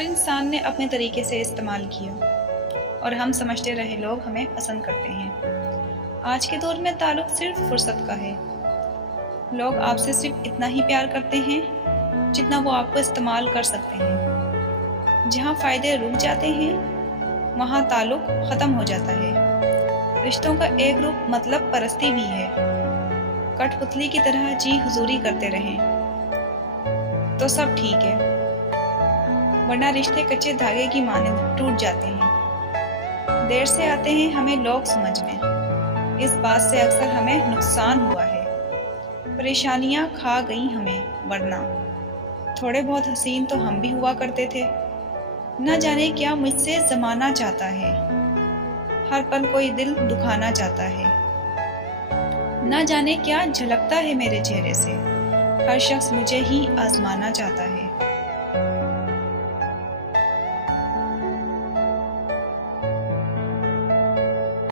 हर इंसान ने अपने तरीके से इस्तेमाल किया और हम समझते रहे लोग हमें पसंद करते हैं। आज के दौर में ताल्लुक सिर्फ फुर्सत का है। लोग आपसे सिर्फ इतना ही प्यार करते हैं जितना वो आपको इस्तेमाल कर सकते हैं। जहाँ फ़ायदे रुक जाते हैं वहाँ ताल्लुक ख़त्म हो जाता है। रिश्तों का एक रूप मतलब परस्ती भी है। कठपुतली की तरह जी हुजूरी करते रहें तो सब ठीक है, वरना रिश्ते कच्चे धागे की मानंद टूट जाते हैं। देर से आते हैं हमें लोग समझ में, इस बात से अक्सर हमें नुकसान हुआ है। परेशानियां खा गई हमें, वरना थोड़े बहुत हसीन तो हम भी हुआ करते थे। न जाने क्या मुझसे ज़माना चाहता है, हर पल कोई दिल दुखाना चाहता है। न जाने क्या झलकता है मेरे चेहरे से, हर शख्स मुझे ही आजमाना चाहता है।